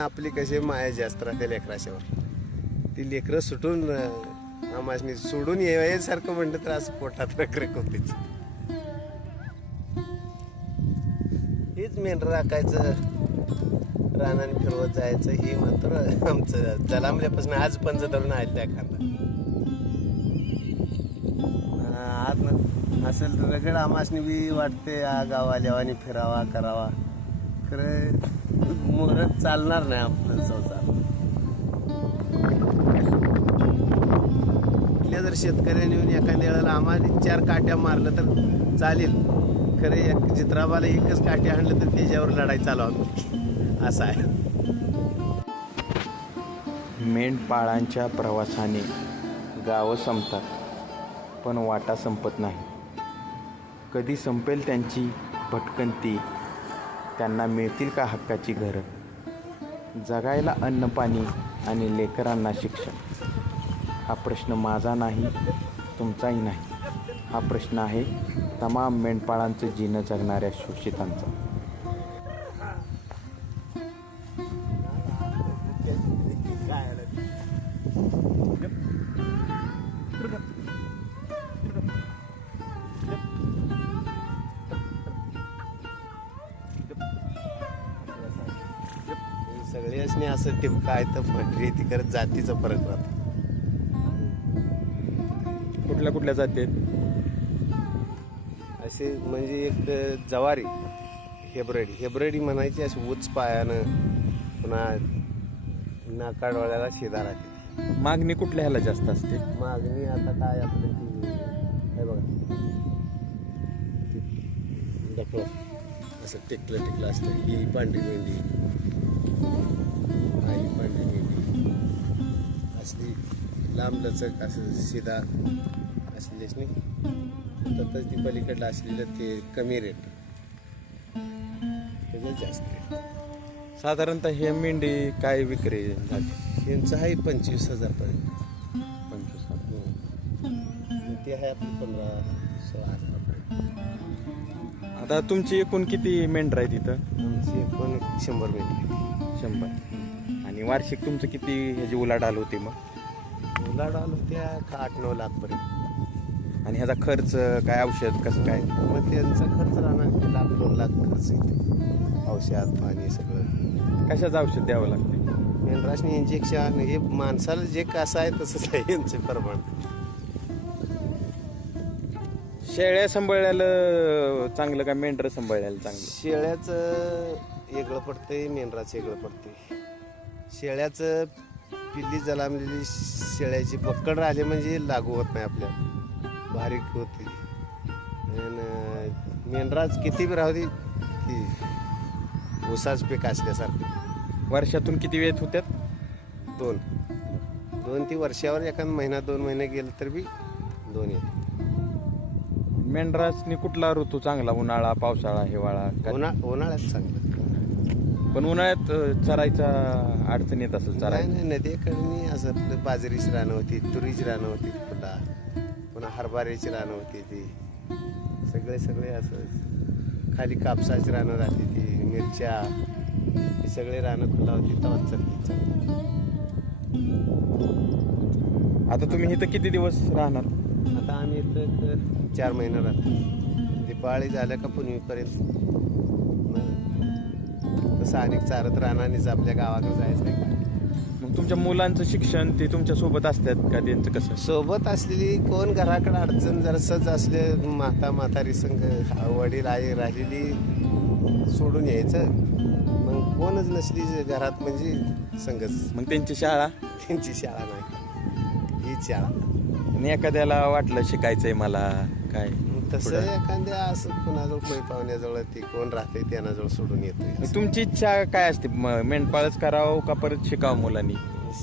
आपली कशी माया जास्त राहते लेकराच्यावर. ती लेकरं सुटून अं, सोडून यायसारखं म्हणलं तर आज पोटात रखरख होतीच हेच मेंढर राखायचं रानाने फिरवत जायचं हे मात्र आमचं जलामल्यापासून आज पंच धरून आहेत त्या खांदा. आत असेल तर रगड आमासनी बी वाटते आ गावा फिरावा करावा. खरं मुहूर्त चालणार नाही आपलं संसार. इथल्या जर शेतकऱ्याने येऊन एखाद्या वेळेला आम्हाला चार काट्या मारलं तर चालेल. खरं एक चित्राबाला एकच काट्या आणलं तर त्याच्यावर लढाई चालवा असं आहे. मेंढपाळांच्या प्रवासाने गावं संपतात पण वाटा संपत नाही. कधी संपेल त्यांची भटकंती? त्यांना मिळतील का हक्काची घरं? जगायला अन्न पाणी आणि लेकरांना शिक्षण. हा प्रश्न माझा नाही तुमचाही नाही. हा प्रश्न आहे तमाम मेंढपाळांचं जीणं जगणाऱ्या शोषितांचा. सगळ्यासनी असं टिपका आहे तर फटरी ती करत जातीचा फरक राहतो. कुठल्या कुठल्या जाती आहेत? असे म्हणजे एक जवारी हेब्रेडी. हेब्रेडी म्हणायची अशी उच पायानं पुन्हा नाकाडवाळ्याला शेदा राहते. मागणी कुठल्या ह्याला जास्त असते? मागणी आता काय आपलं ती हे बघा. असं टेकलं टेकलं असतं. ही पांढरी मेंढी. आई पांढरी मेंढी असली लांब लचक असं सीधा असलेच नाही. तसंच ती पलीकडलं असलेलं ते कमी रेट त्याच्यात जास्त रेट साधारणतः हे मेंढी काय विक्री झाली? यांचं आहे पंचवीस हजारपर्यंत पंचवीस हजार. हो. ते आहे आपलं पंधरा सोळा हजारापर्यंत. आता तुमची एकूण किती मेंढर आहे तिथं आमची एकूण शंभर मिनिट शंभर. आणि वार्षिक तुमचं किती ह्याची उलाढाल होती मग? उलाढ आलो त्या का आठ नऊ लाखपर्यंत आणि ह्याचा खर्च काय औषध कसं काय? मग त्यांचा खर्च राहणार लाख दोन लाख खर्च येते. औषध पाणी सगळं. कशाचं औषध द्यावं लागते? मेंढराशनी इंजेक्शन हे माणसाला जे कसं आहे तसंच आहे यांचे प्रमाण. शेळ्या सांभाळायला चांगलं का मेंढर सांभाळायला चांगलं? शेळ्याचं वेगळं पडतंय मेंढराचं वेगळं पडतंय. शेळ्याचं पिल्ली जलामलेली शेळ्याची पक्कड राहिले म्हणजे लागू होत नाही आपल्या. बारीक होते. आणि मेंढराच किती बी राहू दे ती ऊसाच पीक असल्यासारखं. वर्षातून किती वेळ होत्यात दोन. दोन ती वर्षावर एखाद महिना दोन महिने गेलं तर बी दोन येते. मेंढरासनी कुठला ऋतू चांगला? उन्हाळा पावसाळा हिवाळा? का- उन्हा उन्हाळ्यात चांगलं. पण उन्हाळ्यात अं, चरायचा अडचण येत असेल नाही नदीकडनी असं आपलं बाजरीची रानं होती तुरीची रानं होती पुन्हा पुन्हा हरभऱ्याची रानं होती ती. सगळे सगळे असं. खाली कापसाची रानं राहते ती मिरच्या. हे सगळे रानं खुला होती तेव्हा चलती चांगली. आता तुम्ही इथं किती दिवस राहणार? आता आम्ही इथं चार महिने राहतो. दिपाळी झालं का पुनवीपर्यंत तसं अनेक चारत राहणारच आपल्या गावाकडे जायचं नाही मग तुमच्या मुलांचं शिक्षण ते तुमच्यासोबत असतात का? त्यांचं कसं? सोबत असलेली कोण घराकडे अडचण जर सज असले माता म्हातारी संघ वडील आई राहिलेली सोडून यायचं. मग कोणच नसली घरात म्हणजे संघच. मग त्यांची शाळा? त्यांची शाळा नाही. हीच शाळा. आणि एखाद्याला वाटलं शिकायचंय मला काय? तसं पुढं. एखाद्या असं कोणाजवळ मै पाहुण्याजवळ ती कोण राहते त्यांनाजवळ सोडून येतोय. मग तुमची इच्छा काय असते? म- मेंढपाळच करावं का परत शिकावं मुलांनी?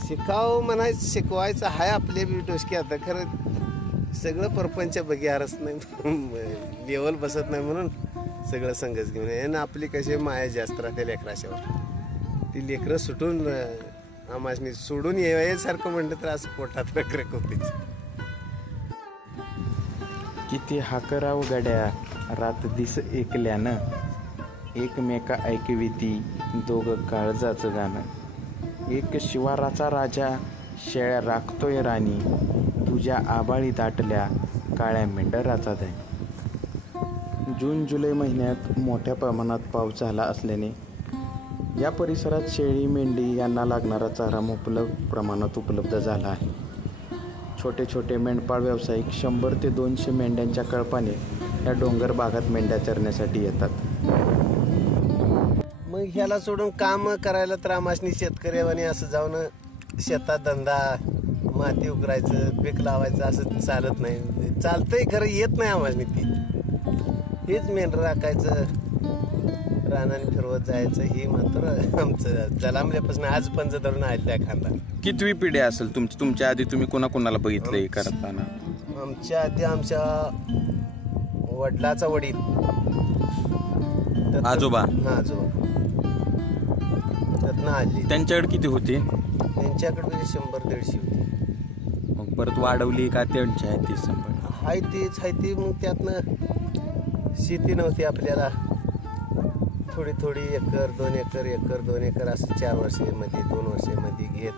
शिकाव म्हणायचं शिकवायचं आहे आपले बी डोसक्यात खरं सगळं परपंच बघियारच नाही लेवल बसत नाही म्हणून सगळं संघच घेऊन ये. आणि आपली कशी माया जास्त राहते लेकराशावर ती लेकरं सुटून अं, आमासनी सोडून यायसारखं म्हणलं तर असं पोटात रखरख होतीच किती हाकराव गड्या रात दिस ऐकल्यानं? एकमेका ऐकवी ती दोघं काळजाचं गाणं. एक शिवाराचा राजा शेळ्या राखतोय राणी तुझ्या आबाळी दाटल्या काळ्या मेंढराचा धानी. जून जुलै महिन्यात मोठ्या प्रमाणात पाऊस झाला असल्याने या परिसरात शेळी मेंढी यांना लागणारा चारा मुबलक प्रमाणात उपलब्ध झाला आहे. छोटे छोटे मेंढपाळ व्यावसायिक शंभर ते दोनशे मेंढ्यांच्या कळपाने या डोंगर भागात मेंढ्या चरण्यासाठी येतात. मग ह्याला सोडून काम करायला तर आमासनी शेतकऱ्यावानी असं जाऊन शेतात धंदा माती उकरायचं पीक लावायचं असं चालत नाही. चालतंय खरं येत नाही आमासनी ती. हेच मेंढ राखायचं. रानाने फिरवत जायचं हे मात्र आमचं जलांबल्यापासून आज धरून आहे त्या खांदा. कितवी पिढी असेल तुमची? तुमच्या आधी तुम्ही कोणाकोणाला बघितलंय करताना? आमच्या आधी आमच्या वडिलाचा वडील. त्यातनं- आजोबा? हा आजोबा. त्यातनं आली. त्यांच्याकडे किती होती? त्यांच्याकडे शंभर दीडशे होती. मग परत वाढवली का त्यांच्या आहे तीच संपत हाय तीच हाय ती मग त्यातनं शेती नव्हती आपल्याला. थोडी थोडी एकर दोन एकर एकर दोन एकर असं चार वर्षामध्ये दोन वर्षामध्ये घेत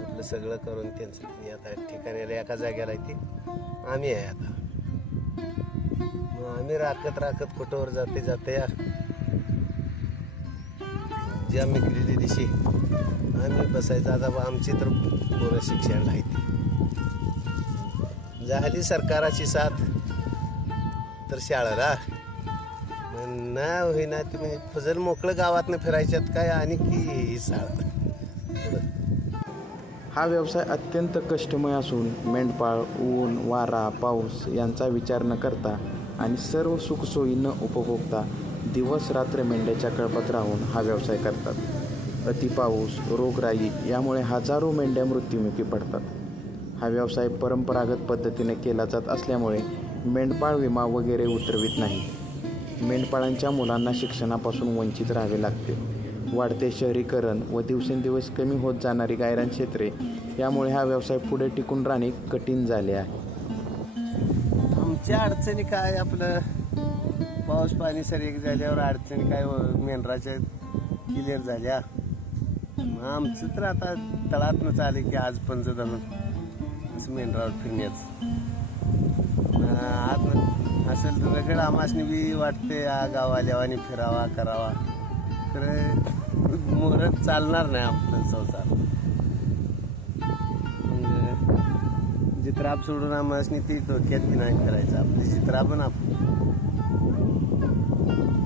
आपलं सगळं करून त्यांचं आता ठिकाणी एका जागेला आहे आम्ही आहे आता. मग आम्ही राखत राखत कुठंवर जाते जाते या. ज्या मिकलेली दिशी आम्ही बसायचं आता बा आमची तर पूर्ण शिक्षण राहते झाली सरकाराची साथ तर शाळेला मग ना होईना तुम्ही फजल मोकळं गावातनं फिरायच्यात काय आणि की हा व्यवसाय अत्यंत कष्टमय असून मेंढपाळ ऊन वारा पाऊस यांचा विचार न करता आणि सर्व सुखसोयी न उपभोगता दिवस रात्र मेंढ्याच्या कळपात राहून हा व्यवसाय करतात. अति पाऊस रोगराई यामुळे हजारो मेंढ्या मृत्युमुखी पडतात. हा व्यवसाय परंपरागत पद्धतीने केला जात असल्यामुळे मेंढपाळ विमा वगैरे उतरवित नाही. मेंढपाळांच्या मुलांना शिक्षणापासून वंचित राहावे लागते. वाढते शहरीकरण व दिवसेंदिवस कमी होत जाणारी गायरान क्षेत्रे यामुळे हा व्यवसाय पुढे टिकून राहणे कठीण झाले आहे. आमच्या अडचणी काय? आपलं पाऊस पाणी सरीक झाल्यावर अडचणी काय? मेंढराच्या क्लिअर झाल्या आमचं तर आता तळातनं चाले की आज पण धरून असं मेंढरावर फिरण्याचं. आत असेल तर रगड आमासनी बी वाटते आ गावाल्यावानी फिरावा करावा. खरं मोहरत चालणार नाही आपलं संसार. जित्राप सोडून आम्हाला ती डोक्यात बी नाही करायचं आपली जित्रा पण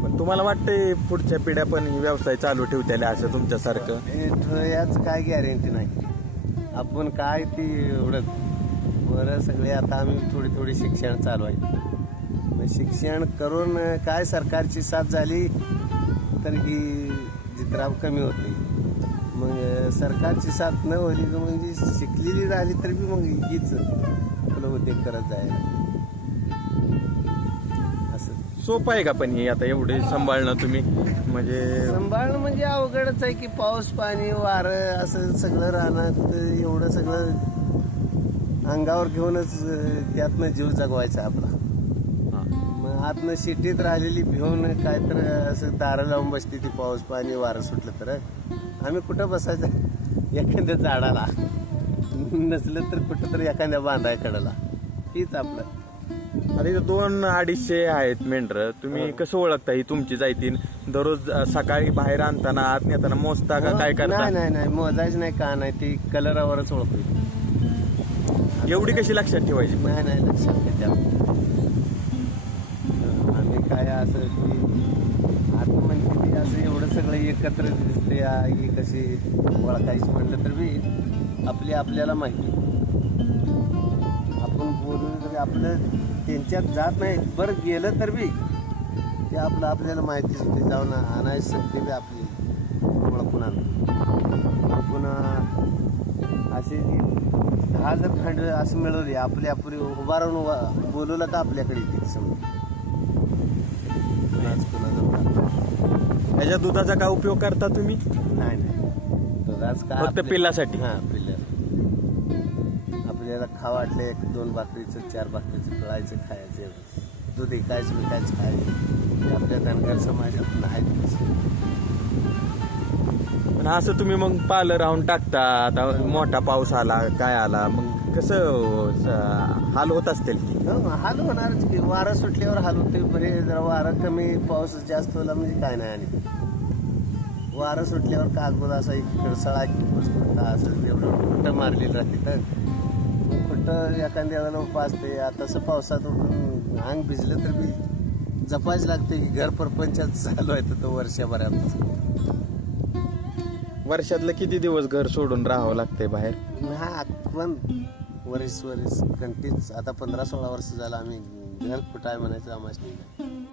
पण तुम्हाला वाटतंय पुढच्या पिढ्या पण व्यवसाय चालू ठेवतील असं तुमच्यासारखं? हे याच काय गॅरंटी नाही. आपण काय ती एवढं बरं सगळे आता आम्ही थोडी थोडी शिक्षण चालू आहे. शिक्षण करून काय सरकारची साथ झाली तर ही जित्राब कमी होते. मग सरकारची साथ न होली तर म्हणजे शिकलेली राहिली तर बी मग हीच आपलं उद्योग करत जायला. असं. सोपं आहे का पण हे आता एवढे सांभाळणं तुम्ही? म्हणजे सांभाळणं म्हणजे अवघडच आहे की पाऊस पाणी वारं असं सगळं राहणार एवढं सगळं अंगावर घेऊनच त्यातनं जीव जगवायचा आपला. मग आतनं शिटीत राहिलेली भिवून काय तर असं दारं लावून बसते ती पाऊस पाणी वारं सुटलं तर. आम्ही कुठं बसायचं? एखाद्या झाडाला. नसलं तर कुठं तर एखाद्या बांधाय कडाला तीच आपलं. आता इथं दोन अडीचशे आहेत मेंढर. तुम्ही कसं ओळखता ही तुमची जायतीन? दररोज सकाळी बाहेर आणताना आत नेताना मोजता का काय करता? नाही नाही. नाही मोजायचं नाही का नाही. ती कलरावरच ओळखतो एवढी कशी लक्षात ठेवायची? नाही नाही. लक्षात घेते असं की आता म्हणजे की असं एवढं सगळं एकत्र दिसते ही कशी ओळखायची म्हटलं तर बी आपली आपल्याला माहिती. आपण बोलून तरी आपलं त्यांच्यात जात नाही बरं गेलं तर बी ते आपलं आपल्याला माहिती होते. जाऊन आणायचं शक्ती बी आपली ओळखून आणतो. पुन्हा असे दहा जर खंड असं मिळवली आपले आपली उभारून उभा बोलवलं का आपल्याकडे समजा. कुणाचं ह्याच्या दुधाचा काय उपयोग करता तुम्ही? नाही नाही. दुधाच का फक्त आपले- पिल्लासाठी? हा पिल्ला आपल्याला खा वाटलं एक दोन भाकरीचं चार भाकरीचं पिळायचं खायचं एवढंच. दूध विकायचं विकायचं खायचं. आपल्या धनगर समाजात नाही. पण असं तुम्ही मग पालं राहून टाकता आता मोठा पाऊस आला काय आला मग कसं हाल होत असतील की? हो, हाल होणारच की. वारं सुटल्यावर हाल होते बरे जरा वारं कमी पाऊस जास्त होला म्हणजे काय नाही आणि. वारं सुटल्यावर कागद असा एक की असं एवढं कुठं मारलेलं राहते तर. कुठं एखाद्या आता असं पावसात उठून अंग भिजलं तर बी जपायच लागते की घर परपंचात चालू आहे तर तो वर्षभरात. वर्षातलं किती दिवस घर सोडून राहावं लागतंय बाहेर? हा पण वरीस वरीस. कंटीच. आता पंधरा सोळा वर्ष झालं आम्ही घर कुठं आहे म्हणायचं आम्हाला नाही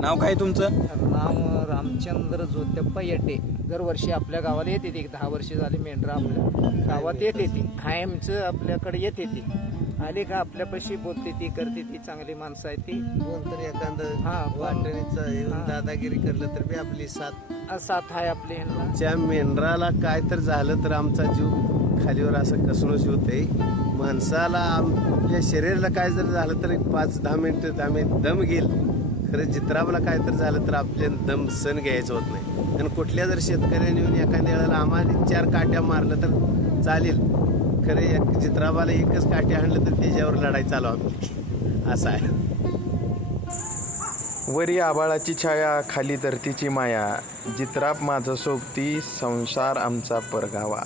नाव काय तुमचं? नाव रामचंद्र जोत्यप्पा येटे दरवर्षी आपल्या गावाला येते ती. दहा वर्ष झाली मेंढरा आपल्या गावात येते ती. कायमचं आपल्याकडे येते ती. आले का आपल्यापाशी बोलते ती करते ती चांगली माणसं आहे ती. कोणतरी एखादं हा, वाटणीचं येऊन. दादागिरी करलं तर बी आपली साथ. आ, साथ आहे आपली ह्यांना त्या मेंढराला काय तर झालं तर आमचा जीव खालीवर असं कसणूच होते माणसाला आपल्या शरीराला काय जर झालं तर एक पाच दहा मिनिटं आम्ही दम घेईल. खरं चित्राला काय तर झालं तर आपले दम सण घ्यायचं होत नाही. आणि कुठल्या जर शेतकऱ्याने येऊन एखाद्या वेळेला आम्हाला चार काट्या मारलं तर चालेल. खरं एक चित्राबाला एकच काठी आणलं तर त्याच्यावर लढाई चालू आपली असं आहे. वरी आबाळाची छाया खाली धरतीची माया. जित्राप माझं सोबती संसार आमचा परगावा.